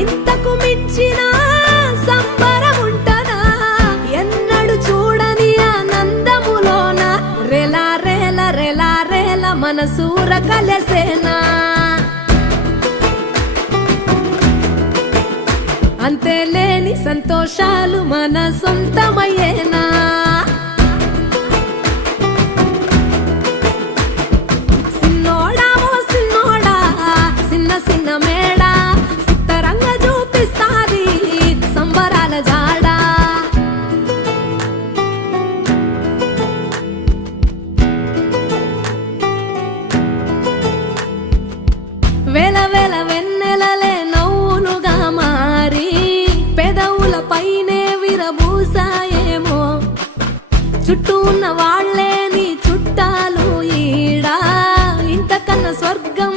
ఇంతకు మించిన సంబరం ఉంటనా ఎన్నడు చూడని ఆనందములోన రెలా రేల రెలా రేల మనసూర కలసేనా అంతేలేని సంతోషాలు మన సొంతమయ్యేనా సిన్నోడా ఓ సిన్నోడా సిన్న సిన్న మేడా సిత్తరంగ చూపిస్తాది సంబరాల జాడా వేల వేల వెన్నెలలే నవ్వులుగా మారి పెదవుల పైనే విరబూసాయేమో చుట్టూ ఉన్న వాళ్లే నీ చుట్టాలు ఈడా ఇంతకన్నా స్వర్గం